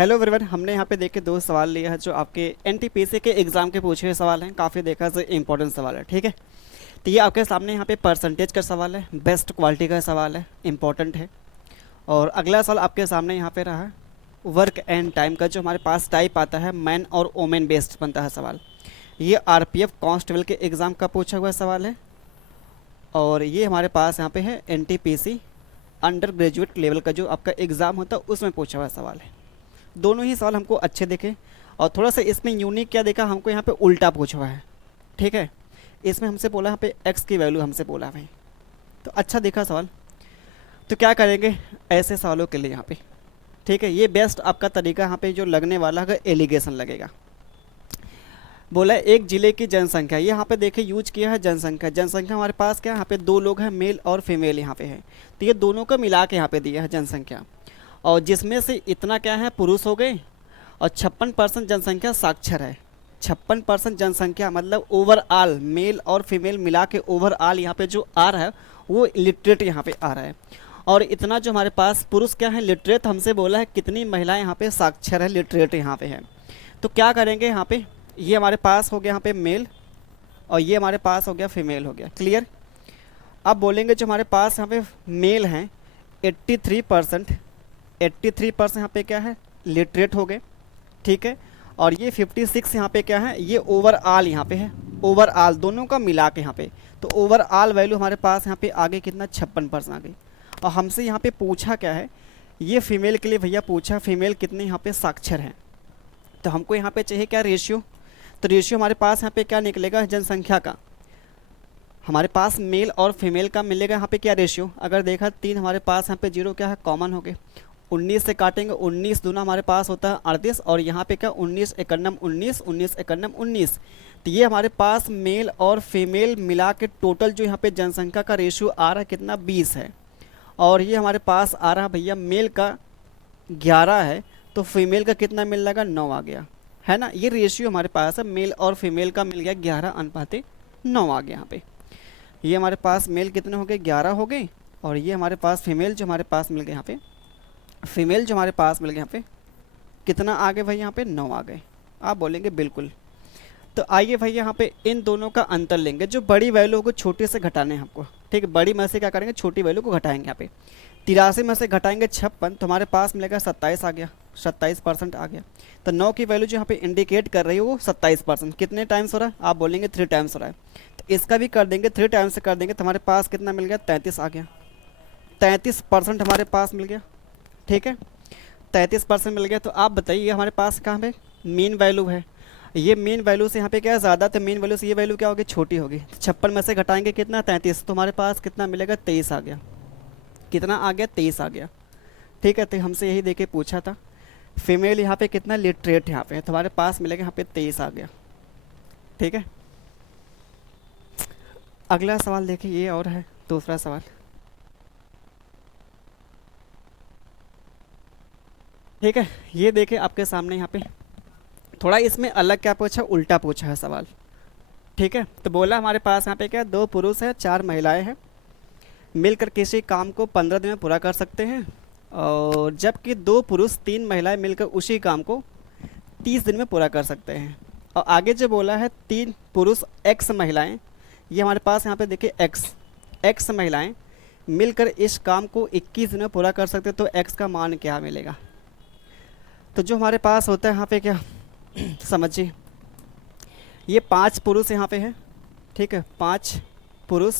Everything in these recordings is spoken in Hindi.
हेलो एवरीवन, हमने यहाँ पे देखे दो सवाल लिया है जो आपके एनटीपीसी के एग्ज़ाम के पूछे हुए सवाल हैं। काफ़ी देखा से इंपॉर्टेंट सवाल है। ठीक है, तो ये आपके सामने यहाँ पे परसेंटेज का सवाल है, बेस्ट क्वालिटी का सवाल है, इंपॉर्टेंट है। और अगला सवाल आपके सामने यहाँ पे रहा है वर्क एंड टाइम का, जो हमारे पास टाइप आता है मैन और वोमेन बेस्ड बनता है सवाल। ये आरपीएफ कांस्टेबल के एग्ज़ाम का पूछा हुआ सवाल है और ये हमारे पास यहाँ पे है एनटीपीसी अंडर ग्रेजुएट लेवल का जो आपका एग्ज़ाम होता है उसमें पूछा हुआ सवाल है। दोनों ही सवाल हमको अच्छे दिखे और थोड़ा सा इसमें यूनिक क्या देखा, हमको यहाँ पे उल्टा पूछा हुआ है। ठीक है, इसमें हमसे बोला यहाँ पे एक्स की वैल्यू हमसे बोला है, तो अच्छा दिखा सवाल। तो क्या करेंगे ऐसे सवालों के लिए यहाँ पे। ठीक है, ये बेस्ट आपका तरीका यहाँ पे जो लगने वाला है एलिगेशन लगेगा। बोला है एक ज़िले की जनसंख्या, ये यहाँ पे देखिए यूज किया है जनसंख्या। जनसंख्या हमारे पास क्या है, यहाँ पे दो लोग हैं, मेल और फीमेल यहाँ पे है, तो ये दोनों को मिला के यहाँ पे दिया है जनसंख्या। और जिसमें से इतना क्या है पुरुष हो गए और 56% जनसंख्या साक्षर है। 56% जनसंख्या मतलब ओवरऑल मेल और फीमेल मिला के ओवरऑल यहाँ पे जो आ रहा है वो लिटरेट यहाँ पे आ रहा है। और इतना जो हमारे पास पुरुष क्या है लिटरेट, हमसे बोला है कितनी महिलाएं यहाँ पे साक्षर है लिटरेट यहाँ पे है। तो क्या करेंगे यहाँ पे, ये हमारे पास हो गया यहाँ पे मेल और ये हमारे पास हो गया फीमेल हो गया। क्लियर। अब बोलेंगे जो हमारे पास यहाँ पे मेल हैं 83%, 83% यहाँ पे क्या है लिटरेट हो गए। ठीक है, और ये 56 यहाँ पे क्या है, ये ओवरऑल यहाँ पे है, ओवरऑल दोनों का मिला के यहाँ पे। तो ओवरऑल वैल्यू हमारे पास यहाँ पे आगे कितना 56% आ गई। और हमसे यहाँ पे पूछा क्या है, ये फीमेल के लिए भैया पूछा फीमेल कितने यहाँ पे साक्षर हैं। तो हमको यहाँ पे चाहिए क्या रेशियो, तो रेशियो हमारे पास यहाँ पे क्या निकलेगा जनसंख्या का, हमारे पास मेल और फीमेल का मिलेगा यहाँ पे क्या रेशियो। अगर देखा 3 हमारे पास यहाँ पे 0 क्या है कॉमन हो गए, 19 से काटेंगे 19 दूना हमारे पास होता है 38 और यहाँ पे क्या 19 एकन्नम 19, 19 एकन्नम 19। तो ये हमारे पास मेल और फीमेल मिला के टोटल जो यहाँ पे जनसंख्या का रेशियो आ रहा है कितना 20 है। और ये हमारे पास आ रहा भैया मेल का 11 है, तो फीमेल का कितना मिल जाएगा 9 आ गया है ना। ये रेशियो हमारे पास है, मेल और फीमेल का मिल गया 11:9 आ गया यहाँ पे। ये हमारे पास मेल कितने हो गए 11 हो गए और ये हमारे पास फीमेल जो हमारे पास मिल गए यहाँ पे, फीमेल जो हमारे पास मिल गए यहाँ पे कितना आ गए भाई, यहाँ पे 9 आ गए। आप बोलेंगे बिल्कुल। तो आइए भाई यहाँ पे इन दोनों का अंतर लेंगे, जो बड़ी वैल्यू को छोटे से घटाने हैं हमको। ठीक है, बड़ी में से क्या करेंगे छोटी वैल्यू को घटाएंगे। यहाँ पे 83 में से घटाएंगे 56 तो हमारे पास मिलेगा 27 आ गया, 27% आ गया। तो 9 की वैल्यू जो यहाँ पे इंडिकेट कर रही है वो 27%। कितने टाइम्स हो रहा है, आप बोलेंगे 3 टाइम्स हो रहा है, तो इसका भी कर देंगे 3 टाइम्स से कर देंगे तो हमारे पास कितना मिल गया 33 आ गया। 33% हमारे पास मिल गया। ठीक है, 33% मिल गया। तो आप बताइए हमारे पास कहाँ पे मीन वैल्यू है, ये मीन वैल्यू से यहाँ पे क्या है ज़्यादा, तो मीन वैल्यू से ये वैल्यू क्या होगी छोटी होगी। 56 में से घटाएंगे कितना 33, तो हमारे पास कितना मिलेगा 23 आ गया। कितना आ गया 23 आ गया। ठीक है, तो हमसे यही देके पूछा था फीमेल यहाँ पे कितना लिटरेट यहाँ पे है, तो हमारे पास मिलेगा यहाँ पे 23 आ गया। ठीक है, अगला सवाल देखिए, ये और है दूसरा सवाल। ठीक है, ये देखिए आपके सामने यहाँ पे थोड़ा इसमें अलग क्या पूछा, उल्टा पूछा है सवाल। ठीक है, तो बोला हमारे पास यहाँ पे क्या 2 पुरुष है 4 महिलाएं हैं, मिलकर किसी काम को 15 दिन में पूरा कर सकते हैं। और जबकि 2 पुरुष 3 महिलाएं मिलकर उसी काम को 30 दिन में पूरा कर सकते हैं। और आगे जो बोला है 3 पुरुष x महिलाएं, ये हमारे पास यहाँ पे देखिए x महिलाएं मिलकर इस काम को 21 दिन में पूरा कर सकते हैं, तो x का मान क्या मिलेगा। तो जो हमारे पास होता है यहाँ पे क्या समझिए, ये 5 पुरुष यहाँ पे है। ठीक है, 5 पुरुष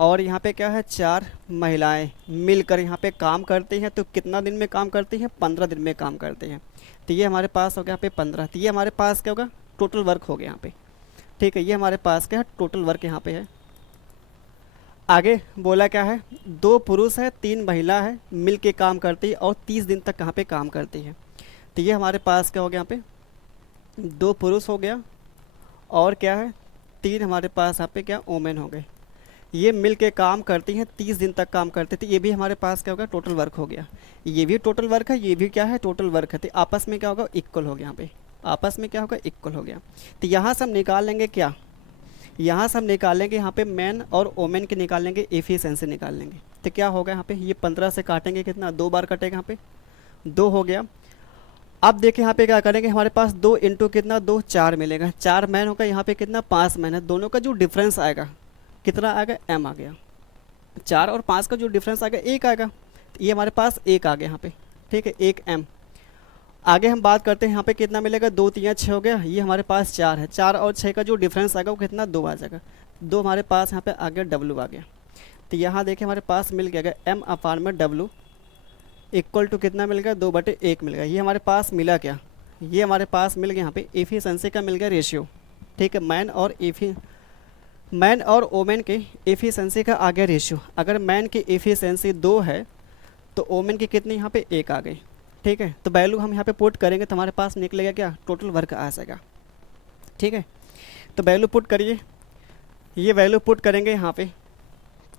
और यहाँ पे क्या है 4 महिलाएं मिलकर यहाँ पे काम करती हैं, तो कितना दिन में काम करती हैं 15 दिन में काम करते हैं। तो ये हमारे पास हो गया यहाँ पे 15, तो ये हमारे पास क्या होगा टोटल वर्क हो गया यहाँ पे। ठीक है, ये हमारे पास क्या है टोटल वर्क यहाँ पे है। आगे बोला क्या है 2 पुरुष है 3 महिला है मिल के काम करती है और 30 दिन तक कहाँ पे काम करती है। तो ये हमारे पास क्या हो गया यहाँ पे 2 पुरुष हो गया और क्या है 3 हमारे पास यहाँ पे क्या वोमेन हो गए, ये मिल के काम करती हैं 30 दिन तक काम करते थे। ये भी हमारे पास क्या होगा टोटल वर्क हो गया, ये भी टोटल वर्क है, ये भी क्या है टोटल वर्क है। तो आपस में क्या होगा इक्वल हो गया, यहाँ पे आपस में क्या होगा इक्वल हो गया। तो यहाँ से हम निकाल लेंगे क्या, यहाँ से हम निकालेंगे यहाँ पे मैन और वोमेन के निकालेंगे एफिशिएंसी निकाल लेंगे। तो क्या होगा यहाँ पे ये 15 से काटेंगे कितना 2 बार कटेगा, यहाँ पे 2 हो गया। अब देखिए यहाँ पे क्या करेंगे, हमारे पास 2 इंटू कितना 2 4 मिलेगा, 4 मैन होगा, यहाँ पे कितना 5 मैन है, दोनों का जो डिफरेंस आएगा कितना आएगा m आ गया, 4 और 5 का जो डिफरेंस आएगा 1 आएगा, तो ये हमारे पास 1 आ गया यहाँ पे, ठीक है 1 m। आगे हम बात करते हैं यहाँ पे कितना मिलेगा, 2 3 6 हो गया, ये हमारे पास 4 है, 4 और 6 का जो डिफरेंस आएगा वो कितना 2 आ जाएगा, 2 हमारे पास यहाँ पे आ गया w आ गया। तो यहाँ देखिए हमारे पास मिल गया m अपान में w इक्वल टू कितना मिल गया 2/1 मिल गया। ये हमारे पास मिला क्या, ये हमारे पास मिल गया यहाँ पे एफिशिएंसी का मिल गया रेशियो, ठीक है मैन और वोमेन के एफिशिएंसी का आ गया रेशियो। अगर मैन की एफिशिएंसी 2 है तो वोमेन की कितनी यहाँ पे 1 आ गई, ठीक है। तो वैल्यू हम यहाँ पे पुट करेंगे तो हमारे पास निकलेगा क्या, टोटल वर्क आ जाएगा, ठीक है। तो वैल्यू पुट करिए, ये वैल्यू पुट करेंगे यहाँ पे,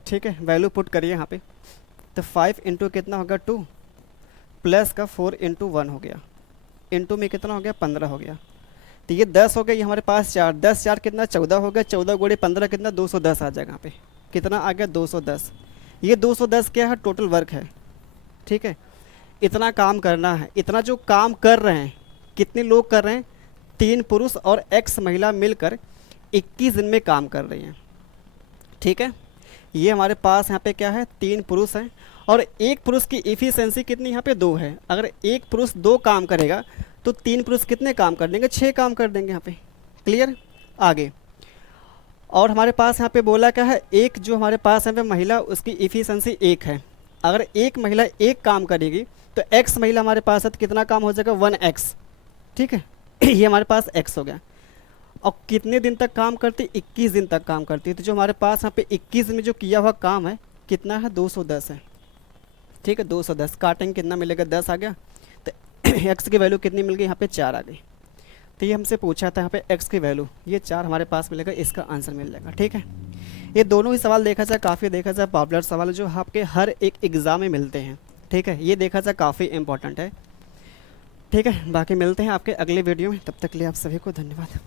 ठीक है, वैल्यू पुट करिए यहाँ पे। तो 5 इंटू कितना होगा 2 प्लस का 4 इंटू 1 हो गया, इंटू में कितना हो गया 15 हो गया। तो ये 10 हो गया, ये हमारे पास 4, 10 4 कितना 14 हो गया, 14 गुणे 15 कितना 210 आ जाएगा यहाँ पे, कितना आ गया 210। ये 210 क्या है, टोटल वर्क है, ठीक है। इतना काम करना है, इतना जो काम कर रहे हैं, कितने लोग कर रहे हैं, 3 पुरुष और x महिला मिलकर 21 दिन में काम कर रही हैं, ठीक है। ये हमारे पास यहाँ पे क्या है 3 पुरुष हैं और एक पुरुष की एफिशिएंसी कितनी यहाँ पे 2 है। अगर एक पुरुष 2 काम करेगा तो 3 पुरुष कितने काम कर देंगे, 6 काम कर देंगे यहाँ पे, क्लियर। आगे और हमारे पास यहाँ पे बोला क्या है, एक जो हमारे पास यहाँ पे महिला उसकी एफिशिएंसी 1 है। अगर एक महिला 1 काम करेगी तो x महिला हमारे पास है तो कितना काम हो जाएगा 1x, ठीक है। ये हमारे पास x हो गया। और कितने दिन तक काम करती, 21 दिन तक काम करती है। तो जो हमारे पास यहाँ पे 21 में जो किया हुआ काम है कितना है 210 है, ठीक है 210 काटेंगे कितना मिलेगा 10 आ गया। तो x की वैल्यू कितनी मिल गई यहाँ पे 4 आ गई। तो ये हमसे पूछा था यहाँ पे x की वैल्यू, ये 4 हमारे पास मिलेगा, इसका आंसर मिल जाएगा, ठीक है। ये दोनों ही सवाल देखा जाए काफ़ी देखा जाए पॉपुलर सवाल है जो आपके हर एक एग्ज़ाम में मिलते हैं, ठीक है। ये देखा जाए काफ़ी इंपॉर्टेंट है, ठीक है। बाकी मिलते हैं आपके अगले वीडियो में, तब तक के लिए आप सभी को धन्यवाद।